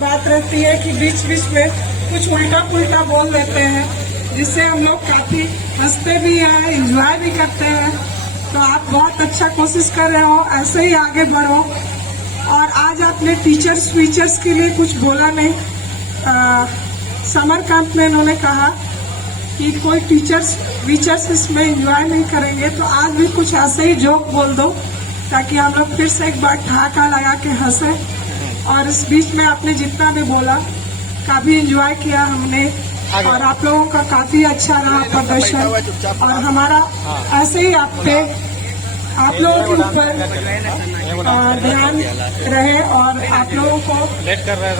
बात रहती है कि बीच बीच में कुछ उल्टा पुल्टा बोल देते हैं, जिससे हम लोग काफी हंसते भी हैं, एंजॉय भी करते हैं। तो आप बहुत अच्छा कोशिश कर रहे हो, ऐसे ही आगे बढ़ो। और आज आपने टीचर्स के लिए कुछ बोला नहीं। समर कैंप में इन्होंने कहा कि कोई टीचर्स इसमें एंजॉय नहीं करेंगे, तो आज भी कुछ ऐसे ही जोक बोल दो ताकि हम लोग फिर से एक बार ठहाका लगा के हंसे। और इस बीच में आपने जितना भी बोला काफी एंजॉय किया हमने, और आप लोगों का काफी अच्छा रहा प्रदर्शन। और हमारा ऐसे ही आप लोगों के ऊपर ध्यान रहे और आप लोगों को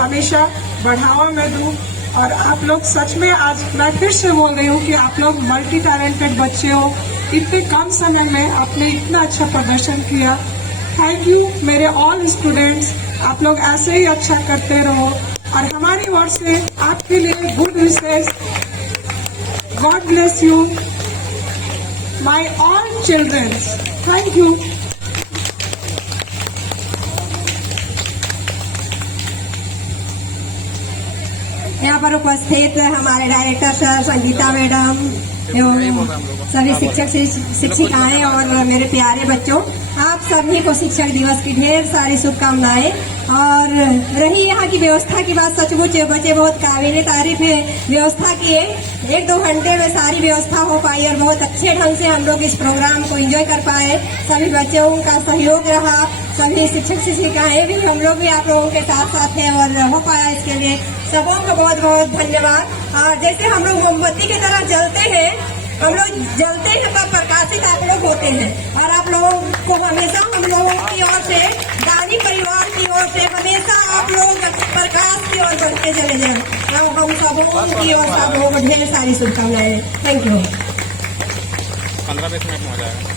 हमेशा बढ़ावा में दूं। और आप लोग सच में, आज मैं फिर से बोल रही हूँ कि आप लोग मल्टी टैलेंटेड बच्चे हो। इतने कम समय में आपने इतना अच्छा प्रदर्शन किया। थैंक यू मेरे ऑल स्टूडेंट्स, आप लोग ऐसे ही अच्छा करते रहो। और हमारी ओर से आपके लिए गुड विशेष। God bless you my all childrens. Thank you. यहाँ पर उपस्थित हमारे डायरेक्टर सर, संगीता मैडम एवं सभी शिक्षक शिक्षिकाएं और मेरे प्यारे बच्चों, आप सभी को शिक्षक दिवस की ढेर सारी शुभकामनाएं। और रही यहाँ की व्यवस्था की बात, सचमुच बच्चे बहुत काबिल तारीफ है व्यवस्था की है। 1-2 घंटे में सारी व्यवस्था हो पाई और बहुत अच्छे ढंग से हम लोग इस प्रोग्राम को एंजॉय कर पाए। सभी बच्चों का सहयोग रहा, सभी शिक्षक शिक्षिकाएं भी, हम लोग भी आप लोगों के साथ साथ हैं और हो पाया। इसके लिए सबों को बहुत बहुत धन्यवाद। और जैसे हम लोग मोमबत्ती की तरह जलते हैं, हम लोग जलते हैं पर प्रकाशित आप लोग होते हैं। और आप लोगों को हमेशा हम लोगों की ओर से, गानी परिवार की ओर से हमेशा आप लोग प्रकाश की ओर बढ़ते चले जाए। हम सबों की ओर सबों को ढेर सारी शुभकामनाएं। Thank you. 15-20 मिनट में हो जाएगा।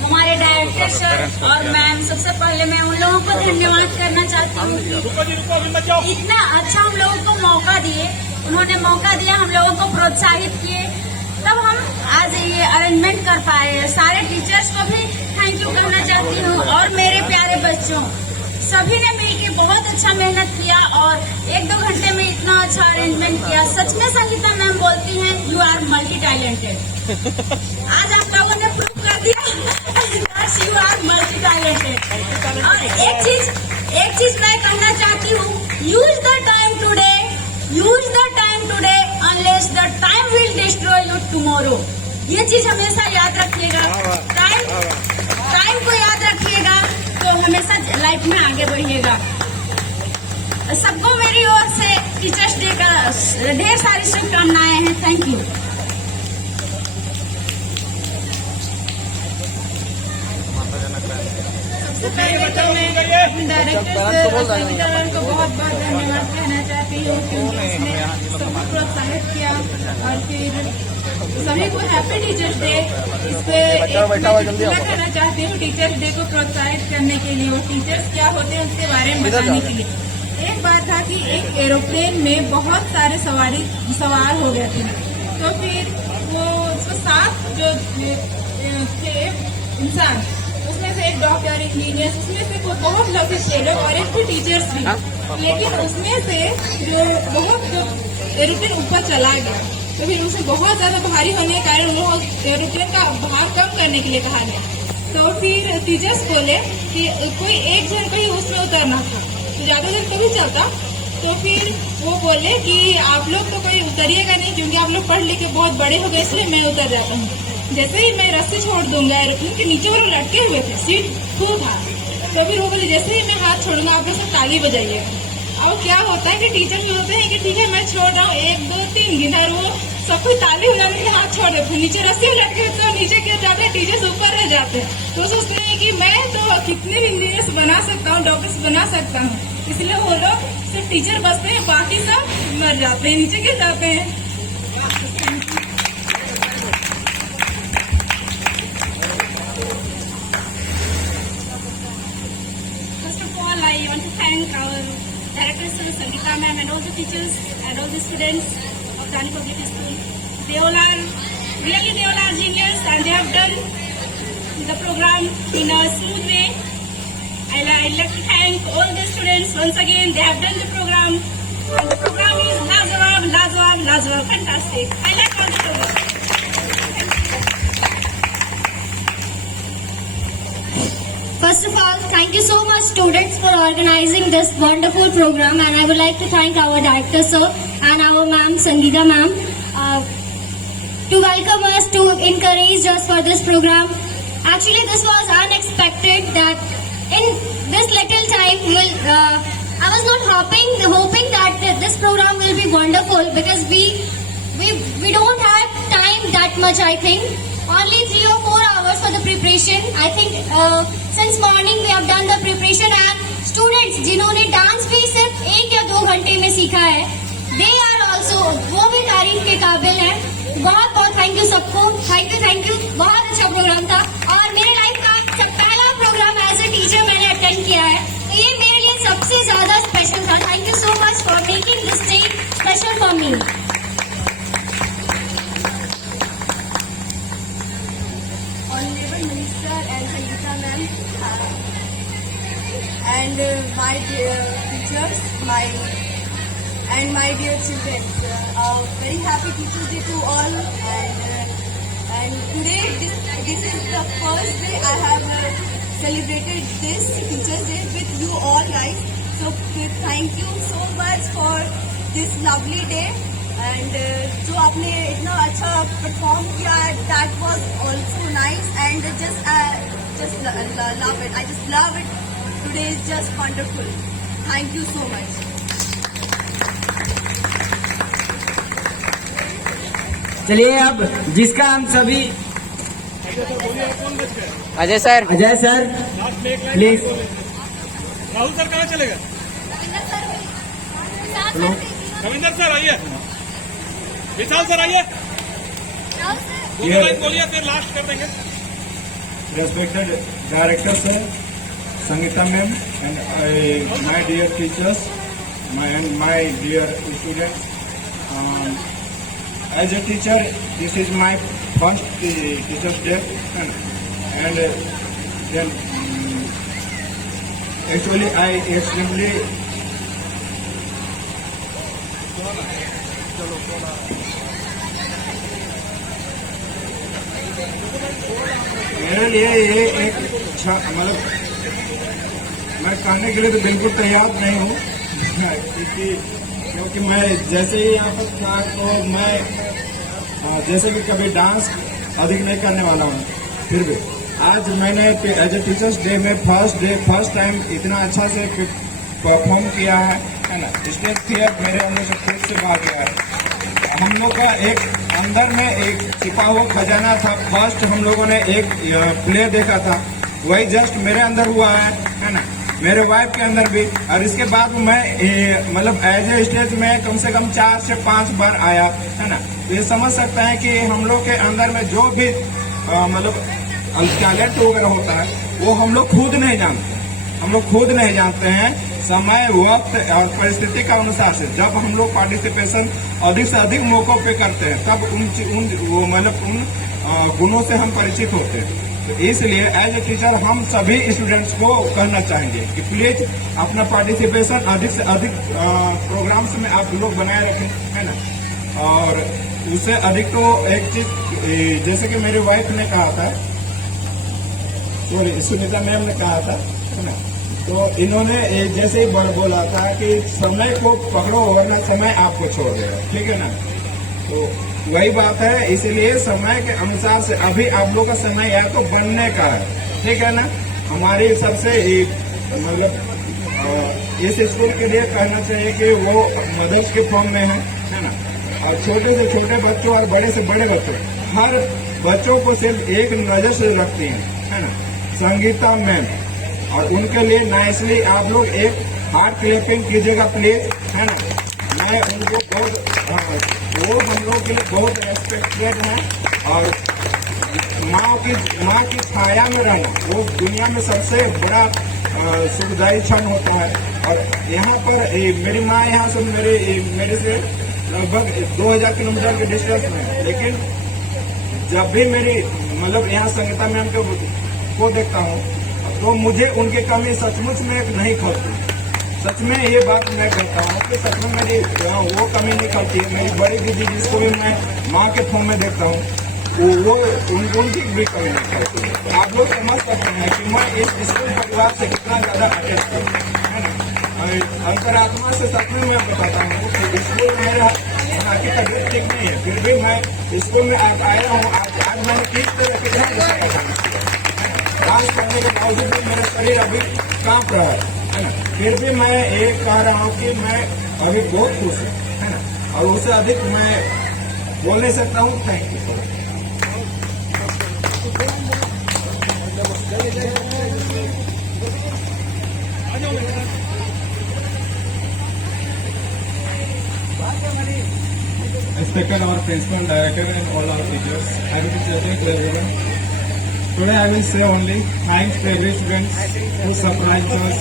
हमारे डायरेक्टर सर और मैम, सबसे पहले मैं उन लोगों को धन्यवाद करना चाहती हूँ। इतना अच्छा हम लोगों को मौका दिए, उन्होंने मौका दिया, हम लोगों को प्रोत्साहित किए, तब हम आज ये अरेंजमेंट कर पाए। सारे टीचर्स को भी थैंक यू कहना चाहती हूँ। और मेरे प्यारे बच्चों, सभी ने मिलकर बहुत अच्छा मेहनत किया और 1-2 घंटे में इतना अच्छा अरेंजमेंट किया। सच में संगीता मैम बोलती हैं, यू आर मल्टी टैलेंटेड। आज आप लोगों ने प्रूव कर दिया, यू आर मल्टी टैलेंटेड। और एक चीज मैं कहना चाहती हूँ, use the time today unless the time will destroy you tomorrow. ये चीज हमेशा याद रखिएगा। टाइम को याद रखिएगा तो हमेशा लाइफ में आगे बढ़िएगा। सबको मेरी ओर से टीचर्स डे का ढेर सारी शुभकामनाएं हैं। Thank you. सबसे पहले तो मैं डायरेक्टर संगीता मैम को बहुत बहुत धन्यवाद कहना चाहती हूँ, क्योंकि उसने सबको प्रोत्साहित किया। और फिर सभी को हैप्पी टीचर्स डे। इस पे कहना चाहती हूँ, टीचर्स डे को प्रोत्साहित करने के लिए, और टीचर्स क्या होते हैं उसके बारे में बताने के लिए। एक बात था कि एक एरोप्लेन में बहुत सारे सवार हो गए थे, तो फिर वो 7 जो थे इंसान, उसमें से एक डॉक्टर, इंजीनियर, उसमें से वो बहुत लगे थे लोग और एक टीचर्स भी। लेकिन उसमें से जो एरोप्लेन ऊपर चला गया, तो फिर उसे बहुत ज्यादा भारी होने के कारण लोग एरोप्लेन का भार कम करने के लिए कहा गया। तो फिर टीचर्स बोले कि कोई एक जन को ही उसमें उतरना था, तो ज्यादा जन कभी चलता। तो फिर वो बोले कि आप लोग तो कोई उतरिएगा नहीं, क्योंकि आप लोग पढ़ लिख के बहुत बड़े हो गए, इसलिए मैं उतर जाता हूँ। जैसे ही मैं रस्सी छोड़ दूंगा, एरोप्लेन के नीचे वो लोग लटके हुए थे, सीट फुल था। तो फिर वो बोले जैसे ही मैं हाथ छोड़ूंगा आप लोग सब ताली बजाइएगा। और क्या होता है कि टीचर भी होते हैं कि ठीक है मैं छोड़ रहा हूँ, 1 2 3 गिनर, वो सब कुछ ताली बजाने के हाथ छोड़ देते, नीचे रस्सी लटके तो नीचे गिर जाते हैं, टीचर्स ऊपर रह जाते हैं। तो सोचते हैं कि मैं तो कितने भी इंजीनियर्स बना सकता हूँ, डॉक्टर्स बना सकता हूँ, इसलिए वो लोग सिर्फ टीचर बचते हैं, बाकी सब मर जाते हैं, नीचे गिर जाते हैं। I want to thank our directors, Sangeeta ma'am, and all the teachers and all the students of Dani Public School. They all are genius, and they have done the program in a smooth way. I I'd like to thank all the students once again. They have done the program. And the program is Lajawab, Lajawab, Lajawab. Fantastic. I like all the program. First of all, thank you so much students for organizing this wonderful program, and I would like to thank our director sir and our ma'am Sangeeta ma'am to welcome us, to encourage us for this program. Actually, this was unexpected that in this little time I was not hoping that this program will be wonderful, because we don't have time that much. I think only 3 or 4 hours for the preparation. I think since morning we have done the preparation, and students जिन्होंने dance भी सिर्फ 1 या 2 घंटे में सीखा है, they are also, वो भी तारीफ के काबिल हैं. बहुत बहुत थैंक यू सबको. Thank you. बहुत अच्छा प्रोग्राम था, और मेरे लाइफ का पहला प्रोग्राम एज ए टीचर मैंने अटेंड किया है, तो ये मेरे लिए सबसे ज्यादा स्पेशल था. Thank you so much for making this day special for me. Honorable Minister and Sangeeta ma'am, and my dear teachers, my dear children, very happy Teachers Day to all. And today this is the first day I have celebrated this Teachers Day with you all guys. So thank you so much for this lovely day. And जो आपने इतना अच्छा perform किया, that was also nice, and just love it. I just love it. Today is just wonderful. Thank you so much. चलिए अब जिसका हम सभी Ajay sir please. Rahul sir कहाँ चलेगा? रविंदर सर आइए, विशाल सर आइए, बोलिए फिर लास्ट कर देंगे. Respected director sir, Sangeeta ma'am, and my dear teachers, my dear students. As a teacher, this is my first Teachers Day, and then actually I extremely मेरे लिए ये एक अच्छा, मतलब मैं कहने के लिए तो बिल्कुल तैयार नहीं हूँ, क्योंकि मैं जैसे ही यहाँ पर था तो मैं जैसे कि कभी डांस अधिक नहीं करने वाला हूँ, फिर भी आज मैंने एज ए टीचर्स डे में फर्स्ट टाइम इतना अच्छा से परफॉर्म किया है ना. स्टेज फियर मेरे अंदर से खुद से भाग गया है. हम लोग का एक अंदर में एक छिपा हुआ खजाना था. फर्स्ट हम लोगों ने एक प्ले देखा था, वही जस्ट मेरे अंदर हुआ है ना, मेरे वाइफ के अंदर भी. और इसके बाद मैं मतलब एज ए स्टेज में कम से कम 4 से 5 बार आया है ना. तो ये समझ सकते हैं कि हम लोग के अंदर में जो भी मतलब टैलेंट वगैरह होता है वो हम लोग खुद नहीं जानते हैं. समय, वक्त और परिस्थिति का अनुसार से जब हम लोग पार्टिसिपेशन अधिक से अधिक मौकों पे करते हैं, तब उन गुणों से हम परिचित होते हैं. तो इसलिए एज ए टीचर हम सभी स्टूडेंट्स को कहना चाहेंगे कि प्लीज अपना पार्टिसिपेशन अधिक से अधिक प्रोग्राम्स में आप लोग बनाए रखें, है ना. और उससे अधिक तो एक चीज जैसे कि मेरी वाइफ ने कहा था, सुनीता मैम ने कहा था, है ना, तो इन्होंने जैसे ही बोला था कि समय को पकड़ो वरना समय आपको छोड़ देगा. ठीक है ना. तो वही बात है. इसलिए समय के अनुसार से अभी आप लोग का समय या तो बनने का है, ठीक है ना. हमारी सबसे मतलब इस स्कूल के लिए कहना चाहिए कि वो मदर्स के फॉर्म में है ना. और छोटे से छोटे बच्चों और बड़े से बड़े बच्चों, हर बच्चों को सिर्फ एक नजर से रखती है ना, संगीता मैम. और उनके लिए नाइसली आप लोग एक हार्ट क्लैपिंग कीजिएगा प्लीज, है ना. मैं उनको वो हम लोग के लिए बहुत रेस्पेक्टेड है. और माँ की छाया में रहना वो दुनिया में सबसे बड़ा सुखदायी क्षण होता है. और यहाँ पर मेरी माँ यहाँ से मेरे से लगभग 2000 किलोमीटर के डिस्टेंस में, लेकिन जब भी मेरी मतलब यहाँ संगीता मैम को देखता हूँ तो मुझे उनकी कमी सचमुच में नहीं खोती। सच में ये बात मैं कहता हूँ कि सच में मेरी वो कमी नहीं करती है। मेरी बड़ी दीदी जिसको भी मैं माँ के फोन में देखता हूँ वो उनकी भी कमी नहीं करती है। तो आप लोग समझ सकते हैं कि मैं इस स्कूल परिवार से कितना ज़्यादा अटैच हूँ, है ना। अंतरात्मा से सच में मैं बताता हूँ कि स्कूल में मेरा की तबीयत ठीक नहीं है, फिर भी मैं स्कूल में आज आया हूँ। आज मैंने किस तरह कितना डांस करने के बावजूद भी मेरा शरीर अभी कांप रहा है ना। फिर भी मैं ये कह रहा हूँ कि मैं अभी बहुत खुश हूँ, है ना। और उससे अधिक मैं बोल नहीं सकता हूँ। Thank you. Respected our principal, director and all our teachers, happy teachers day to everyone. Today I will say only thanks to every students who surprised us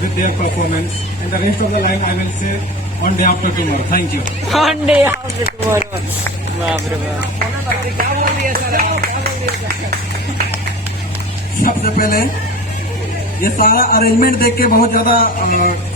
with their performance, and the rest of the line I will say on day after tomorrow. Thank you. On day after tomorrow. बाप रे बाप। सबसे पहले ये सारा arrangement देख के बहुत ज्यादा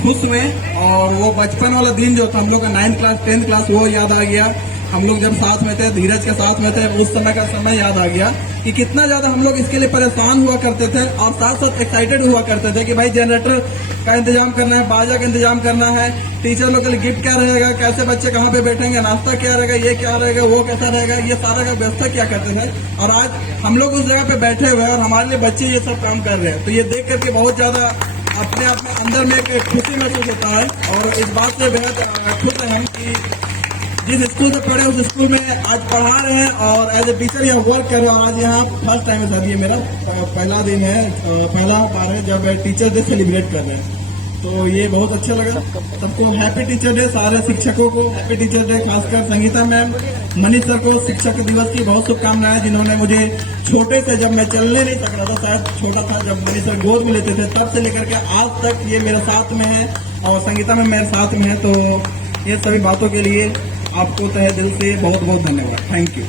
खुश हुए, और वो बचपन वाला दिन जो था हम लोग का 9th क्लास 10th क्लास वो याद आ गया। हम लोग जब साथ में थे, धीरज के साथ में थे, उस समय का समय याद आ गया कि कितना ज्यादा हम लोग इसके लिए परेशान हुआ करते थे, और साथ साथ एक्साइटेड हुआ करते थे कि भाई जनरेटर का इंतजाम करना है, बाजा का इंतजाम करना है, टीचर लोग के लिए गिफ्ट क्या रहेगा, कैसे बच्चे कहाँ पे बैठेंगे, नाश्ता क्या रहेगा, ये क्या रहेगा, वो कैसा रहेगा, ये सारा का व्यवस्था क्या करते थे। और आज हम लोग उस जगह पे बैठे हुए हैं और हमारे लिए बच्चे ये सब काम कर रहे हैं, तो ये देख करके बहुत ज्यादा अपने आप में अंदर में एक खुशी महसूस होता है। और इस बात से बेहद खुश हैं हम कि जिस स्कूल से पढ़े उस स्कूल में आज पढ़ा रहे हैं और एज ए टीचर यहाँ वर्क कर रहे हैं। आज यहाँ फर्स्ट टाइम है सर, ये मेरा पहला दिन है, पहला बार है जब टीचर डे सेलिब्रेट कर रहे हैं, तो ये बहुत अच्छा लगा। सबको हैप्पी टीचर डे, सारे शिक्षकों को हैप्पी टीचर डे, खासकर संगीता मैम, मनीष सर को शिक्षक दिवस की बहुत शुभकामनाएं, जिन्होंने मुझे छोटे से, जब मैं चलने नहीं सक रहा था, शायद छोटा था, जब मनीष सर गोद में लेते थे, तब से लेकर के आज तक ये मेरे साथ में है और संगीता मैम मेरे साथ में है। तो ये सभी बातों के लिए आपको तहे दिल से बहुत बहुत धन्यवाद। Thank you.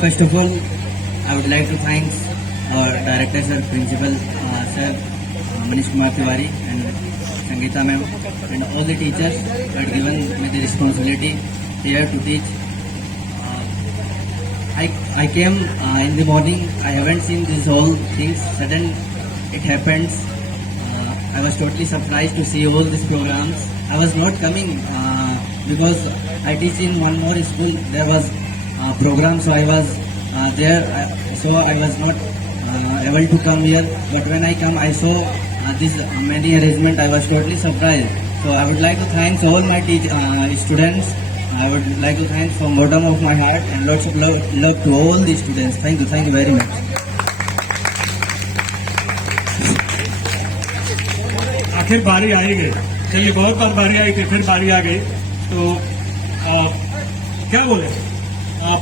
First of all, I would like to thank our director sir, principal sir, Manish Kumar Tiwari and Sangeeta ma'am and all the teachers who had given me the responsibility here to teach. I came in the morning. I haven't seen these whole things. Sudden it happens. I was totally surprised to see all these programs. I was not coming because I teach in one more school. There was program, so I was there. So I was not able to come here. But when I come, I saw this many arrangement. I was totally surprised. So I would like to thank all my students. I would like to thank from bottom of my heart and lots of love to all the students. Thank you very much. आखिर बारी आ ही गई। चलिए, बहुत बार बारी आई थी, फिर बारी आ गई, तो क्या बोले,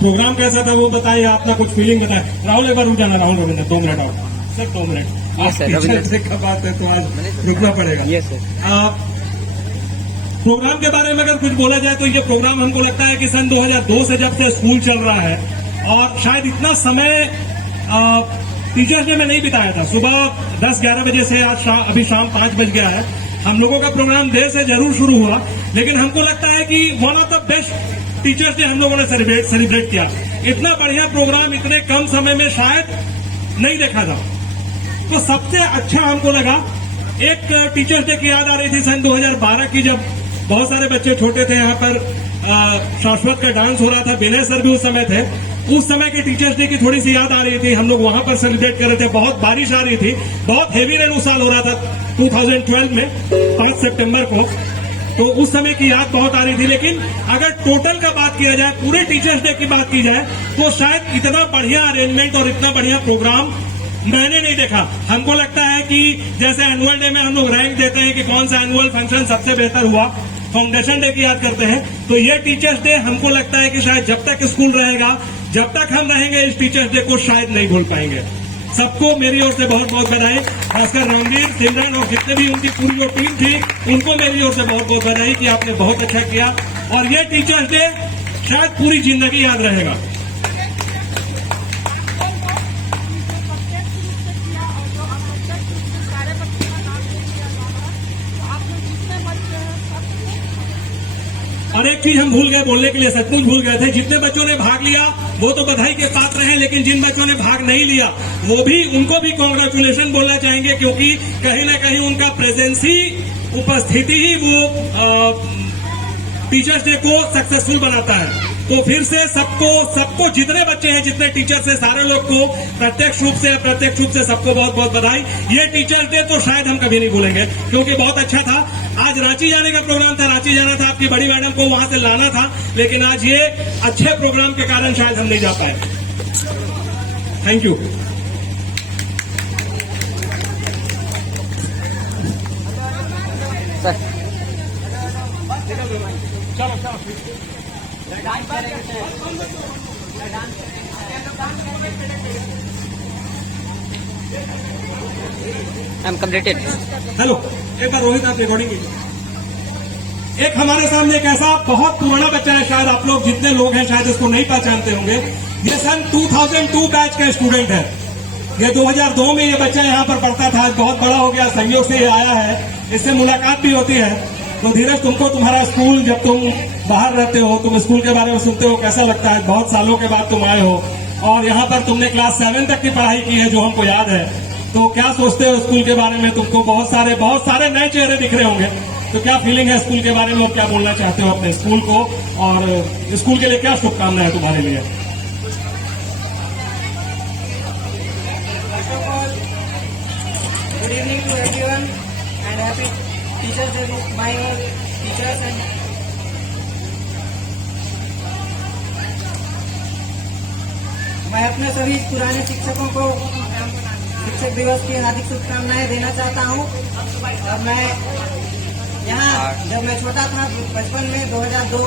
प्रोग्राम कैसा था वो बताइए, अपना कुछ फीलिंग बताए। राहुल एक बार रुक जाना, राहुल रविंद्र 2 मिनट और सर 2 मिनट। आप बात है तो आज रुकना पड़ेगा। Yes sir. प्रोग्राम के बारे में अगर कुछ बोला जाए तो ये प्रोग्राम हमको लगता है कि सन 2002 से जब से स्कूल चल रहा है, और शायद इतना समय टीचर्स डे में नहीं बिताया था। सुबह 10-11 बजे से आज अभी शाम 5 बज गया है। हम लोगों का प्रोग्राम देर से जरूर शुरू हुआ, लेकिन हमको लगता है कि one of the best teachers day हम लोगों ने सेलिब्रेट किया। इतना बढ़िया प्रोग्राम इतने कम समय में शायद नहीं देखा था। तो सबसे अच्छा हमको लगा, एक टीचर्स डे की याद आ रही थी सन 2012 की, जब बहुत सारे बच्चे छोटे थे, यहाँ पर शाश्वत का डांस हो रहा था, विनय सर भी उस समय थे। उस समय के टीचर्स डे की थोड़ी सी याद आ रही थी। हम लोग वहां पर सेलिब्रेट कर रहे थे, बहुत बारिश आ रही थी, बहुत हेवी रेन उस साल हो रहा था 2012 में 5 सितंबर को, तो उस समय की याद बहुत आ रही थी। लेकिन अगर टोटल का बात किया जाए, पूरे टीचर्स डे की बात की जाए, तो शायद इतना बढ़िया अरेंजमेंट और इतना बढ़िया प्रोग्राम मैंने नहीं देखा। हमको लगता है कि जैसे एनुअल डे में हम लोग रैंक देते हैं कि कौन सा एनुअल फंक्शन सबसे बेहतर हुआ, फाउंडेशन डे की याद करते हैं, तो ये टीचर्स डे हमको लगता है कि शायद जब तक स्कूल रहेगा, जब तक हम रहेंगे, इस टीचर्स डे को शायद नहीं भूल पाएंगे। सबको मेरी ओर से बहुत बहुत बधाई, खासकर रणवीर, सिमरन और जितने भी उनकी पूरी जो टीम थी, उनको मेरी ओर से बहुत बहुत बधाई कि आपने बहुत अच्छा किया। और ये टीचर्स डे शायद पूरी जिंदगी याद रहेगा। और एक चीज हम भूल गए बोलने के लिए, सचमुच भूल गए थे, जितने बच्चों ने भाग लिया वो तो बधाई के पात्र हैं, लेकिन जिन बच्चों ने भाग नहीं लिया उनको भी कॉन्ग्रेचुलेशन बोलना चाहेंगे, क्योंकि कहीं ना कहीं उनका प्रेजेंस ही, उपस्थिति ही वो टीचर्स डे को सक्सेसफुल बनाता है। तो फिर से सबको जितने बच्चे हैं, जितने टीचर्स हैं, सारे लोग को प्रत्यक्ष रूप से अप्रत्यक्ष रूप से सबको बहुत बहुत बधाई। ये टीचर्स डे तो शायद हम कभी नहीं भूलेंगे, क्योंकि बहुत अच्छा था। आज रांची जाने का प्रोग्राम था, रांची जाना था, आपकी बड़ी मैडम को वहां से लाना था, लेकिन आज ये अच्छे प्रोग्राम के कारण शायद हम नहीं जा पाए। Thank you. I'm completed. Hello, एक बार रोहित आप रिकॉर्डिंग कीजिए। एक हमारे सामने एक ऐसा बहुत पुराना बच्चा है, शायद आप लोग जितने लोग हैं शायद इसको नहीं पहचानते होंगे। ये सन 2002 बैच का स्टूडेंट है। ये 2002 में ये बच्चा यहाँ पर पढ़ता था, आज बहुत बड़ा हो गया, संयोग से ये आया है, इससे मुलाकात भी होती है। तो धीरज, तुमको तुम्हारा स्कूल, जब तुम बाहर रहते हो, तुम स्कूल के बारे में सुनते हो, कैसा लगता है? बहुत सालों के बाद तुम आए हो और यहाँ पर तुमने क्लास 7 तक की पढ़ाई की है, जो हमको याद है। तो क्या सोचते हो स्कूल के बारे में? तुमको बहुत सारे नए चेहरे दिख रहे होंगे, तो क्या फीलिंग है स्कूल के बारे में और क्या बोलना चाहते हो अपने स्कूल को, और स्कूल के लिए क्या शुभकामनाएं है तुम्हारे लिए? Good evening to everyone and happy Teachers Day to my all teachers and मैं अपने सभी पुराने शिक्षकों को शिक्षक दिवस की हार्दिक शुभकामनाएं देना चाहता हूं। और मैं यहाँ जब मैं छोटा था, बचपन में 2002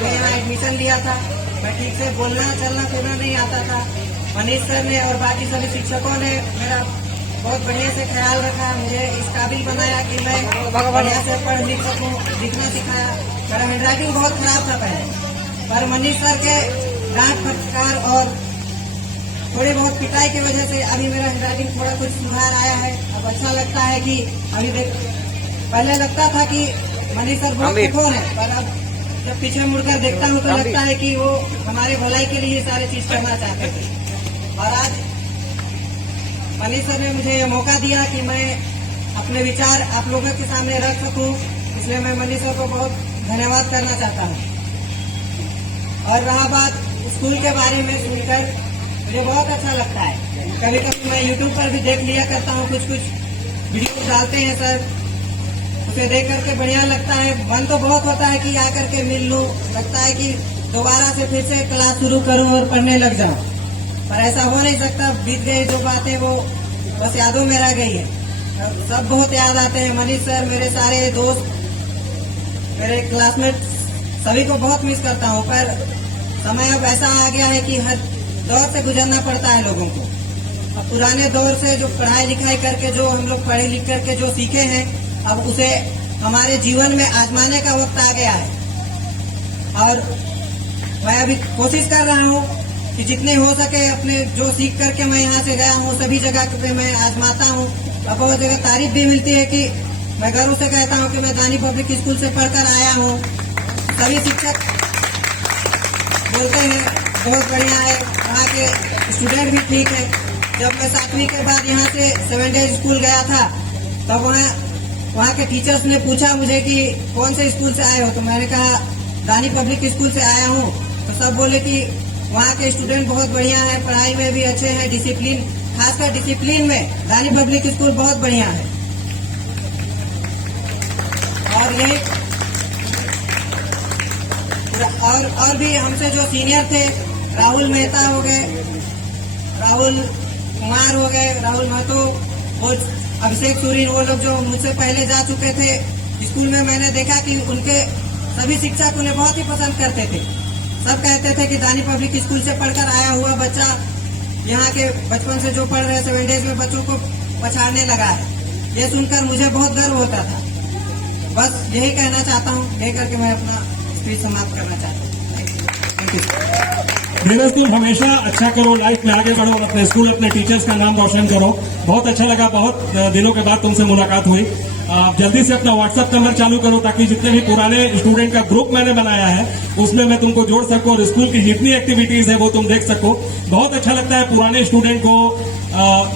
में यहाँ एडमिशन लिया था। मैं ठीक से बोलना चलना फिरना नहीं आता था। मनीष सर ने और बाकी सभी शिक्षकों ने मेरा बहुत बढ़िया से ख्याल रखा, मुझे इस काबिल बनाया कि मैं बढ़िया से पढ़ लिख सकूं, लिखना सिखाया। मेरा हैंडराइटिंग बहुत खराब था पहले, पर मनीष सर के डांट फटकार और थोड़ी बहुत पिटाई की वजह से अभी मेरा हैंडराइटिंग थोड़ा कुछ सुधार आया है। अब अच्छा लगता है कि अभी पहले लगता था कि मनीष सर बहुत कठोर है, पर अब जब पीछे मुड़कर देखता हूँ तो लगता है कि वो हमारे भलाई के लिए सारे चीज करना चाहते थे। और आज मनीष सर ने मुझे ये मौका दिया कि मैं अपने विचार आप लोगों के सामने रख सकूं, इसलिए मैं मनीष सर को बहुत धन्यवाद करना चाहता हूं। और रहा बात स्कूल के बारे में सुनकर मुझे बहुत अच्छा लगता है। कभी कभी मैं यूट्यूब पर भी देख लिया करता हूं, कुछ वीडियो डालते हैं सर, उसे देख करके बढ़िया लगता है। मन तो बहुत होता है कि आकर के मिल लूं, लगता है कि दोबारा से फिर से क्लास शुरू करूं और पढ़ने लग जाऊं, पर ऐसा हो नहीं सकता। बीत गई जो बातें वो बस यादों में रह गई है। सब बहुत याद आते हैं। मनीष सर, मेरे सारे दोस्त, मेरे क्लासमेट, सभी को बहुत मिस करता हूँ। पर समय अब ऐसा आ गया है कि हर दौर से गुजरना पड़ता है लोगों को। अब पुराने दौर से जो पढ़ाई लिखाई करके जो हम लोग पढ़े लिख करके जो सीखे हैं, अब उसे हमारे जीवन में आजमाने का वक्त आ गया है। और मैं अभी कोशिश कर रहा हूँ कि जितने हो सके अपने जो सीख करके मैं यहाँ से गया हूँ सभी जगह पे मैं आजमाता हूँ। और बहुत जगह तारीफ भी मिलती है कि मैं गर्व से कहता हूँ कि मैं दानी पब्लिक स्कूल से पढ़कर आया हूँ। सभी शिक्षक बोलते हैं बहुत बढ़िया है, वहाँ के स्टूडेंट भी ठीक है। जब मैं 7वीं के बाद यहाँ से 7 डेज स्कूल गया था, तब वहाँ के टीचर्स ने पूछा मुझे कि कौन से स्कूल से आए हो, तो मैंने कहा दानी पब्लिक स्कूल से आया हूँ। तो सब बोले कि वहाँ के स्टूडेंट बहुत बढ़िया है, पढ़ाई में भी अच्छे हैं, डिसिप्लिन, खासकर डिसिप्लिन में दानी पब्लिक स्कूल बहुत बढ़िया है। और यही और भी हमसे जो सीनियर थे, राहुल मेहता हो गए, राहुल कुमार हो गए, राहुल महतो और अभिषेक सूरी, वो लोग जो मुझसे पहले जा चुके थे स्कूल में, मैंने देखा कि उनके सभी शिक्षक उन्हें बहुत ही पसंद करते थे। सब कहते थे कि दानी पब्लिक स्कूल से पढ़कर आया हुआ बच्चा यहाँ के बचपन से जो पढ़ रहे 7 डेज में बच्चों को पछाड़ने लगा है। ये सुनकर मुझे बहुत गर्व होता था। बस यही कहना चाहता हूँ, यही करके मैं अपना स्पीच समाप्त करना चाहता हूँ। Thank you. धीरज, तुम हमेशा अच्छा करो, लाइफ में आगे बढ़ो, अपने स्कूल अपने टीचर्स का नाम रोशन करो। बहुत अच्छा लगा, बहुत दिनों के बाद तुमसे मुलाकात हुई। आप जल्दी से अपना व्हाट्सएप नंबर चालू करो ताकि जितने भी पुराने स्टूडेंट का ग्रुप मैंने बनाया है उसमें मैं तुमको जोड़ सकूं और स्कूल की जितनी एक्टिविटीज है वो तुम देख सको। बहुत अच्छा लगता है पुराने स्टूडेंट को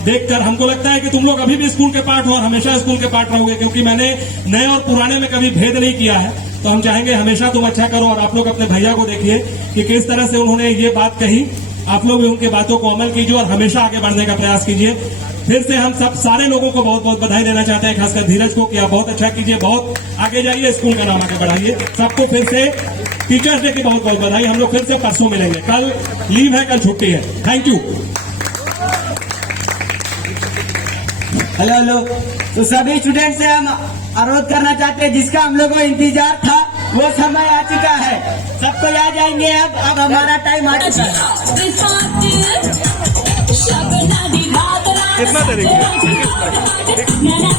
देखकर। हमको लगता है कि तुम लोग अभी भी स्कूल के पार्ट हो और हमेशा स्कूल के पार्ट रहोगे, क्योंकि मैंने नए और पुराने में कभी भेद नहीं किया है। तो हम चाहेंगे हमेशा तुम अच्छा करो। और आप लोग अपने भैया को देखिए कि किस तरह से उन्होंने ये बात कही, आप लोग भी उनके बातों को अमल कीजिए और हमेशा आगे बढ़ने का प्रयास कीजिए। फिर से हम सब सारे लोगों को बहुत बहुत बधाई देना चाहते हैं, खासकर धीरज को, कि आप बहुत अच्छा कीजिए, बहुत आगे जाइए, स्कूल का नाम आगे बढ़ाइए। सबको फिर से टीचर्स डे की बहुत बहुत बधाई। हम लोग फिर से परसों मिलेंगे, कल लीव है, कल छुट्टी है। Thank you. हेलो हेलो, तो सभी स्टूडेंट से हम अनुरोध करना चाहते हैं, जिसका हम लोगों को इंतजार था वो समय आ चुका है, सबको याद आएंगे। अब हमारा टाइम आ चुका है। कितना तरीके